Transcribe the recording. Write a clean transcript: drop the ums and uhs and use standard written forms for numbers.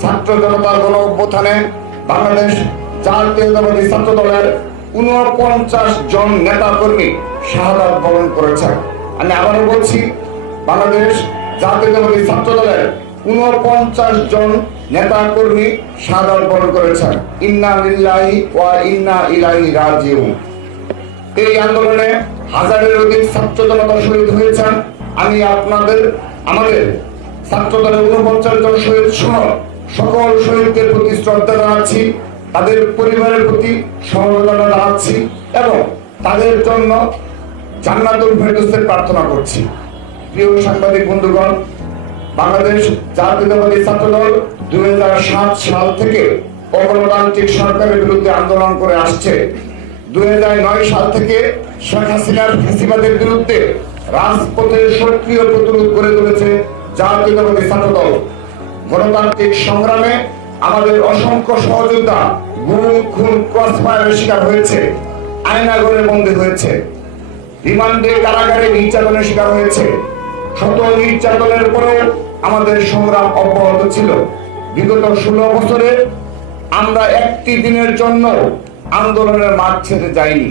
ছাত্র জনতার গণ অভ্যুত্থানে বাংলাদেশ জাতীয়তাবাদী ছাত্র দলের ৪৯ জন নেতা কর্মী শাহাদাত বরণ করেছেন। আমি আবারও বলছি, বাংলাদেশ জাতীয়তাবাদী ছাত্র দলের ৪৯ জন নেতা কর্মী শাহাদাত বরণ করেছেন। ইন্না লিল্লাহি ওয়া ইন্না ইলাইহি রাজিউন। এই আন্দোলনে হাজারের অধিক ছাত্র জনতা শহীদ হয়েছেন। আমি আমাদের ছাত্র দলের ৪৯ জন শহীদ সহ সকল শহীদদের প্রতি শ্রদ্ধা জানাচ্ছি, তাদের পরিবারের প্রতি সমবেদনা জানাচ্ছি এবং তাদের জন্য জান্নাতুল ফেরদৌসের প্রার্থনা করছি। প্রিয় সাংবাদিক বন্ধুগণ, বাংলাদেশ জাতীয়তাবাদী ছাত্র দল ২০০৭ সাল থেকে অগণতান্ত্রিক সরকারের বিরুদ্ধে আন্দোলন করে আসছে। ২০০৯ সাল থেকে শেখ হাসিনার ফ্যাসিবাদের বিরুদ্ধে রাজপথে সক্রিয় প্রতিরোধ গড়ে তুলেছে জাতীয়তাবাদী ছাত্র দল। গণতান্ত্রিক সংগ্রামে আমাদের অসংখ্য সহযোদ্ধা গুম, খুন, ক্রসফায়ারের শিকার হয়েছে, আয়নাঘরে বন্দী হয়েছে, রিমান্ডে কারাগারে নির্যাতনের শিকার হয়েছে। শত নির্যাতনের পরেও আমাদের সংগ্রাম অব্যাহত ছিল। বিগত ১৬ বছরে আমরা একটি দিনের জন্য আন্দোলনের মাঠ ছেড়ে যাইনি।